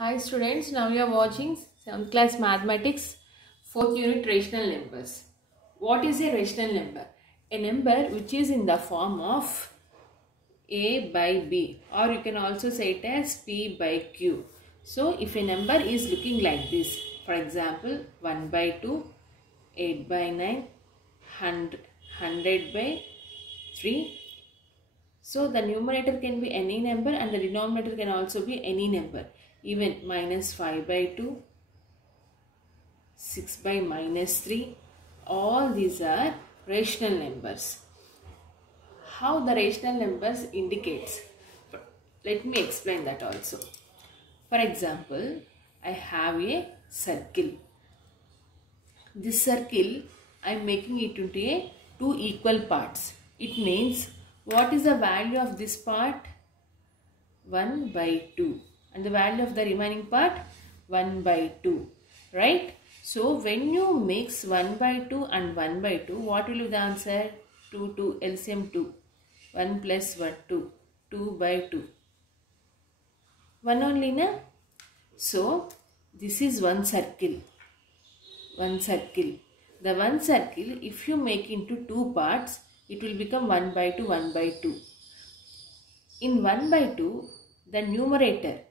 Hi students, now you are watching 7th class mathematics 4th unit rational numbers. What is a rational number? A number which is in the form of A by B, or you can also say it as P by Q. So if a number is looking like this, for example 1 by 2, 8 by 9, 100 by 3. So the numerator can be any number and the denominator can also be any number. Even minus 5 by 2, 6 by minus 3, all these are rational numbers. How the rational numbers indicates? Let me explain that also. For example, I have a circle. This circle I am making it into two equal parts. It means what is the value of this part? 1 by 2. And the value of the remaining part 1 by 2, right? So when you mix 1 by 2 and 1 by 2, what will be the answer? 2 LCM 2, 1 plus 1 2, 2 by 2, 1 only na? So this is one circle. The one circle, if you make into two parts, it will become 1 by 2, 1 by 2. In 1 by 2, the numerator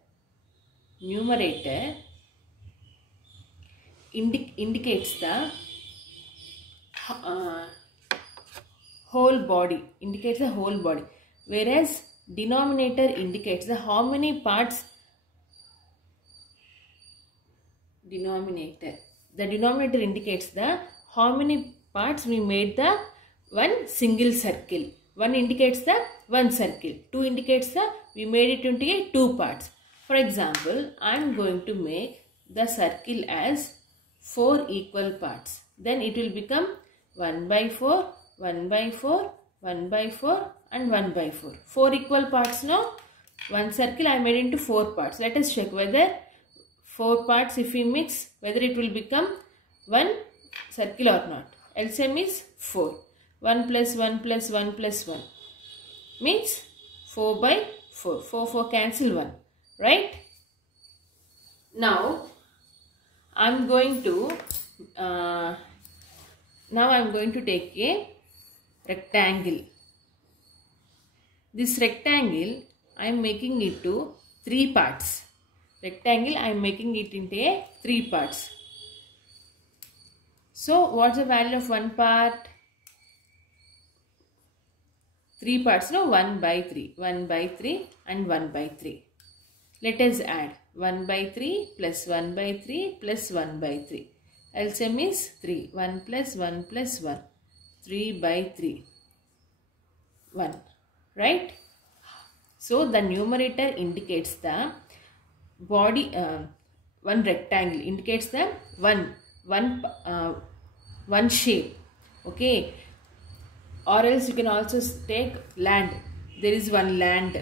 indicates the whole body, whereas denominator indicates the how many parts. The denominator indicates the how many parts we made the one single circle. 1 indicates the one circle, 2 indicates the we made it into two parts. For example, I am going to make the circle as 4 equal parts. Then it will become 1 by 4, 1 by 4, 1 by 4 and 1 by 4. 4 equal parts now. One circle I made into 4 parts. Let us check whether 4 parts if we mix, whether it will become one circle or not. LCM is 4. 1 plus 1 plus 1 plus 1 means 4 by 4. 4 cancel 1. Right? Now I am going to take a rectangle. This rectangle I am making it to 3 parts. Rectangle I am making it into 3 parts. So what's the value of one part? 3 parts, no? 1 by 3, 1 by 3 and 1 by 3. Let us add 1 by 3 plus 1 by 3 plus 1 by 3. LCM is 3. 1 plus 1 plus 1. 3 by 3. 1. Right? So the numerator indicates the body, one rectangle indicates the one shape. Okay. Or else you can also take land. There is one land.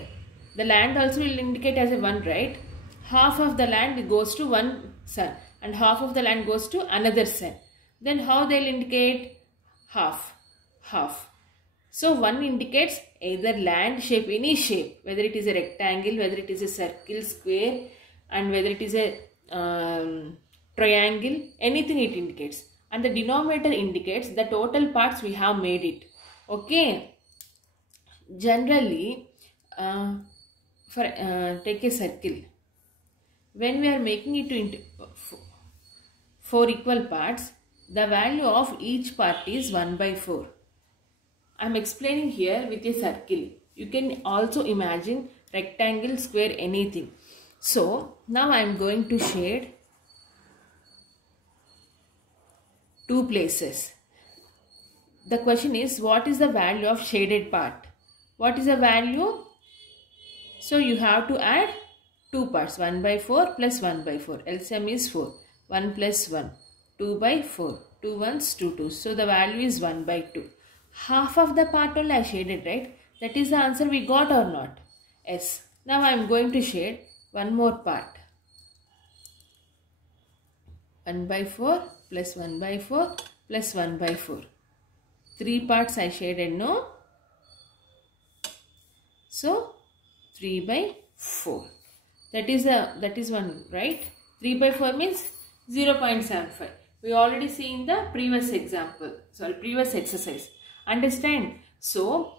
The land also will indicate as a 1, right? Half of the land goes to one sun and half of the land goes to another sun. Then how they will indicate? Half. So 1 indicates either land shape, any shape, whether it is a rectangle, whether it is a circle, square, and whether it is a triangle, anything it indicates. And the denominator indicates the total parts we have made it. Okay. Generally, take a circle. When we are making it into 4 equal parts, the value of each part is 1 by 4. I am explaining here with a circle. You can also imagine rectangle, square, anything. So now I am going to shade 2 places. The question is, what is the value of shaded part? What is the value? So you have to add 2 parts. 1 by 4 plus 1 by 4. LCM is 4. 1 plus 1. 2 by 4. 2 1s, 2 2s. So the value is 1 by 2. Half of the part only I shaded, right? That is the answer we got or not? Yes. Now I am going to shade one more part. 1 by 4 plus 1 by 4 plus 1 by 4. 3 parts I shaded, no? So 3 by 4. That is one, right? 3 by 4 means 0.75. We already see in the previous example, previous exercise. Understand? So,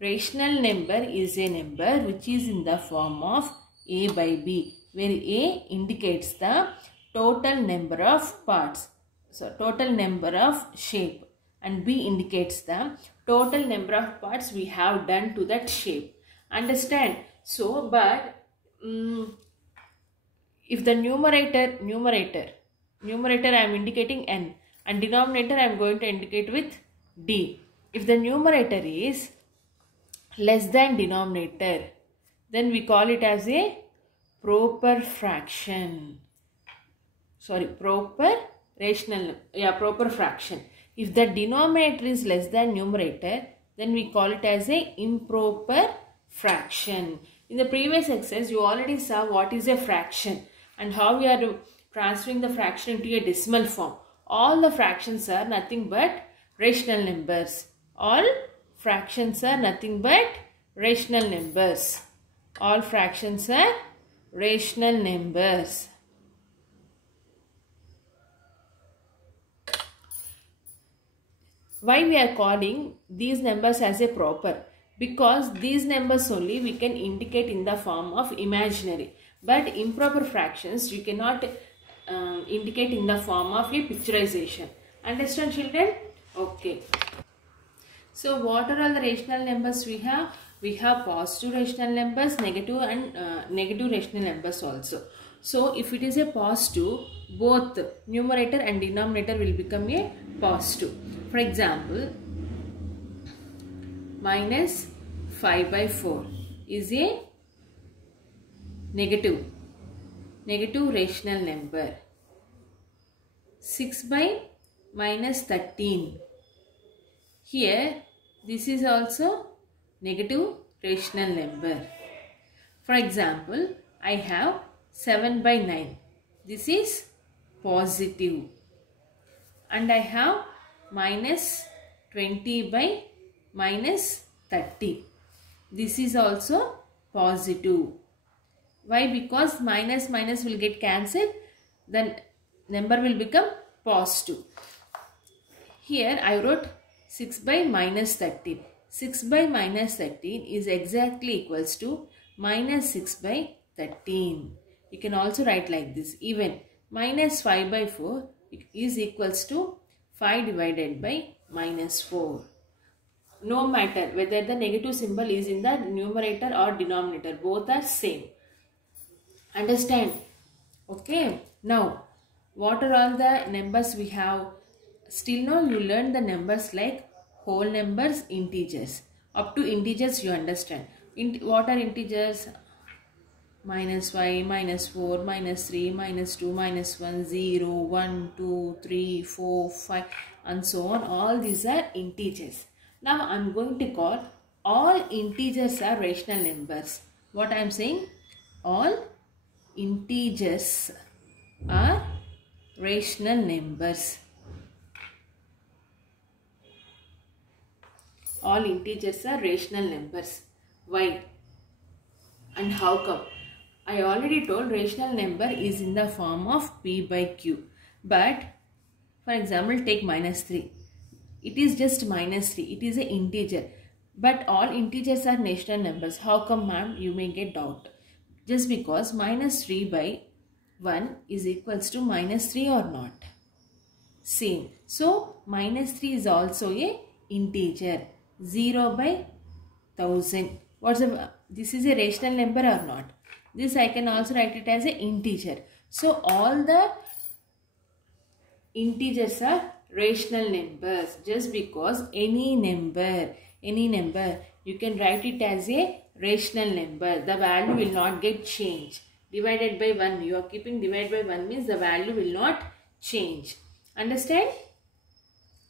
rational number is a number which is in the form of A by B, where A indicates the total number of parts, so total number of shape, and B indicates the total number of parts we have done to that shape. Understand? So, but if the numerator I am indicating N and denominator I am going to indicate with D. If the numerator is less than denominator, then we call it as a proper fraction. Proper fraction. If the denominator is less than numerator, then we call it as a improper fraction. In the previous exercise, you already saw what is a fraction and how we are transferring the fraction into a decimal form. All the fractions are nothing but rational numbers. All fractions are nothing but rational numbers. All fractions are rational numbers. Why we are calling these numbers as a proper? Because these numbers only we can indicate in the form of imaginary. But improper fractions you cannot indicate in the form of a picturization. Understand, children? Okay. So what are all the rational numbers we have? We have positive rational numbers, negative and negative rational numbers also. So if it is a positive, both numerator and denominator will become a positive. For example, minus 5 by 4 is a negative rational number. 6 by minus 13. Here, this is also negative rational number. For example, I have 7 by 9. This is positive. And I have minus 20 by minus 30. This is also positive. Why? Because minus will get cancelled. Then number will become positive. Here I wrote 6 by minus 13. 6 by minus 13 is exactly equals to minus 6 by 13. You can also write like this. Even minus 5 by 4 is equals to 5 divided by minus 4. No matter whether the negative symbol is in the numerator or denominator, both are same. Understand? Okay. Now, what are all the numbers we have? Still now you learn the numbers like whole numbers, integers. Up to integers you understand. What are integers? Minus 5, minus 4, minus 3, minus 2, minus 1, 0, 1, 2, 3, 4, 5 and so on. All these are integers. Now I am going to call all integers are rational numbers. What I am saying? All integers are rational numbers. All integers are rational numbers. Why? And how come? I already told rational number is in the form of P by Q. But for example, take minus 3. It is just minus 3. It is an integer. But all integers are rational numbers. How come, ma'am? You may get doubt. Just because minus 3 by 1 is equals to minus 3 or not? Same. So, minus 3 is also a integer. 0 by 1000. This is a rational number or not? This I can also write it as an integer. So, all the integers are rational numbers. Just because any number, you can write it as a rational number. The value will not get changed. Divided by 1. You are keeping divided by 1 means the value will not change. Understand?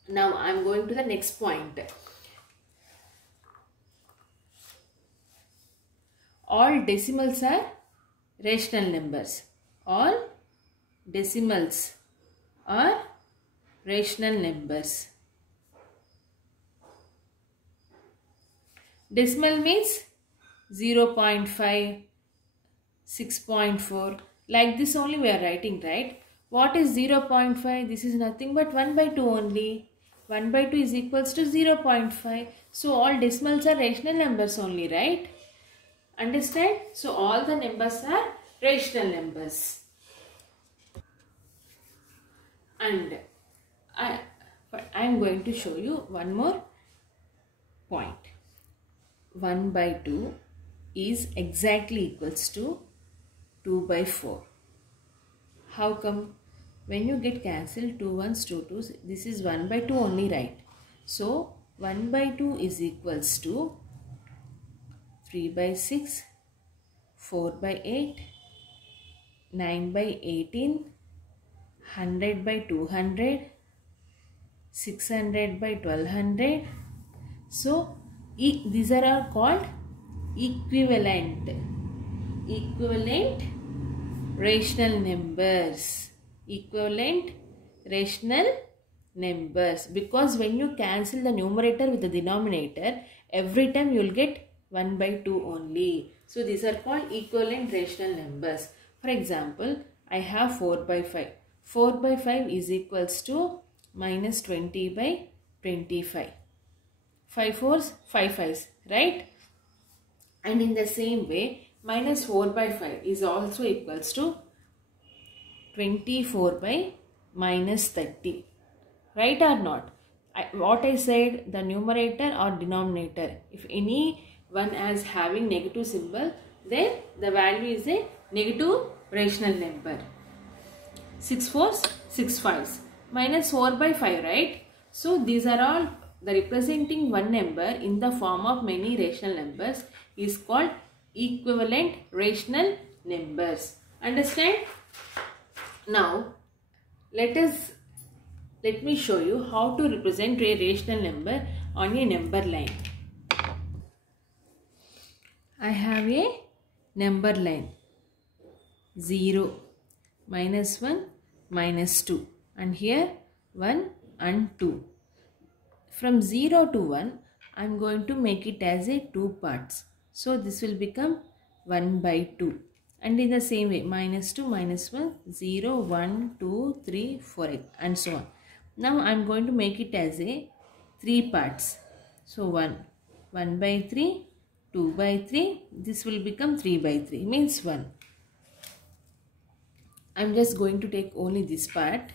Now, I am going to the next point. All decimals are rational numbers. All decimals are rational numbers. Decimal means 0.5, 6.4. Like this only we are writing, right? What is 0.5? This is nothing but 1 by 2 only. 1 by 2 is equals to 0.5. So all decimals are rational numbers only, right? Understand? So all the numbers are rational numbers. And I am going to show you one more point. 1 by 2 is exactly equals to 2 by 4. How come? When you get cancelled 2 1s 2 2s, this is 1 by 2 only, right? So 1 by 2 is equals to 3 by 6, 4 by 8, 9 by 18, 100 by 200, 600 by 1200. So these are all called equivalent rational numbers. Equivalent rational numbers, because when you cancel the numerator with the denominator, every time you will get 1 by 2 only. So these are called equivalent rational numbers. For example, I have 4 by 5. 4 by 5 is equals to minus 20 by 25. 5 4s, 5 5s, right? And in the same way, minus 4 by 5 is also equals to 24 by minus 30. Right or not? What I said, the numerator or denominator, if any one is having negative symbol, then the value is a negative rational number. 6 4s, 6 5s. Minus 4 by 5, right? So these are all the representing one number in the form of many rational numbers is called equivalent rational numbers. Understand? Now let me show you how to represent a rational number on a number line. I have a number line 0, minus 1, minus 2, and here 1 and 2. From 0 to 1, I am going to make it as a 2 parts. So this will become 1 by 2. And in the same way, minus 2, minus 1, 0, 1, 2, 3, 4, and so on. Now I am going to make it as a 3 parts. So 1 by 3, 2 by 3, this will become 3 by 3, means 1. I am just going to take only this part.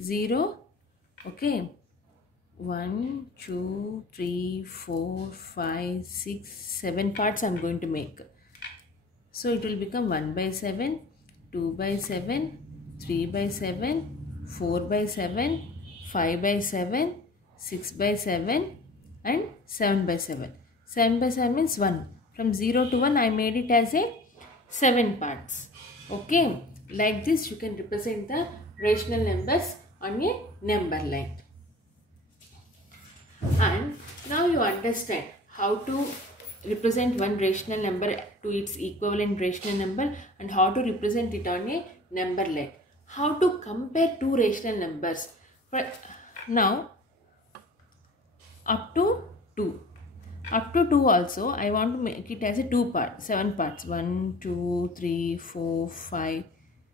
0, okay, 1, 2, 3, 4, 5, 6, 7 parts I am going to make. So it will become 1 by 7, 2 by 7, 3 by 7, 4 by 7, 5 by 7, 6 by 7 and 7 by 7. 7 by 7 means 1. From 0 to 1 I made it as a 7 parts. Okay, like this you can represent the rational numbers on a number line. And now you understand how to represent one rational number to its equivalent rational number and how to represent it on a number line. How to compare two rational numbers. Now up to 2. Up to 2 also I want to make it as a 2 part, 7 parts. 1, 2, 3, 4, 5,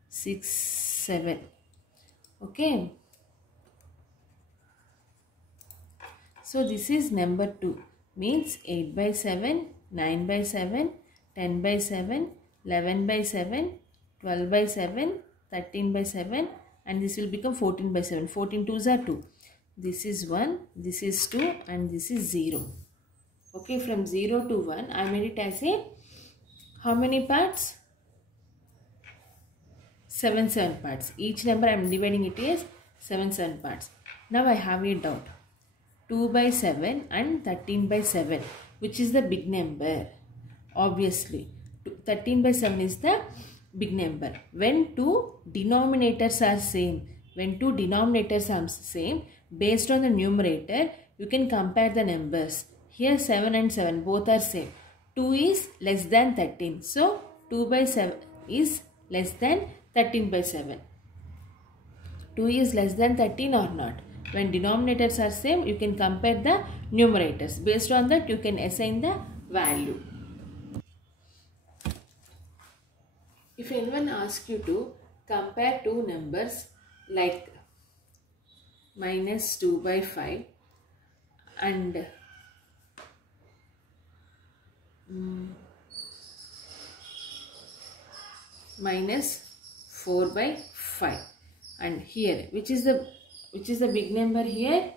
6, 7. Okay. So this is number 2, means 8 by 7, 9 by 7, 10 by 7, 11 by 7, 12 by 7, 13 by 7, and this will become 14 by 7. 14 2s are 2. This is 1, this is 2, and this is 0. Okay, from 0 to 1 I made it as a, how many parts? 7 parts. Each number I am dividing it as 7 parts. Now I have a doubt. 2 by 7 and 13 by 7. Which is the big number? Obviously, 13 by 7 is the big number. When two denominators are same, based on the numerator, you can compare the numbers. Here 7 and 7 both are same. 2 is less than 13. So 2 by 7 is less than 13 by 7. 2 is less than 13 or not? When denominators are same, you can compare the numerators. Based on that, you can assign the value. If anyone asks you to compare two numbers like minus 2 by 5 and minus 4 by 5, and here which is the big number here?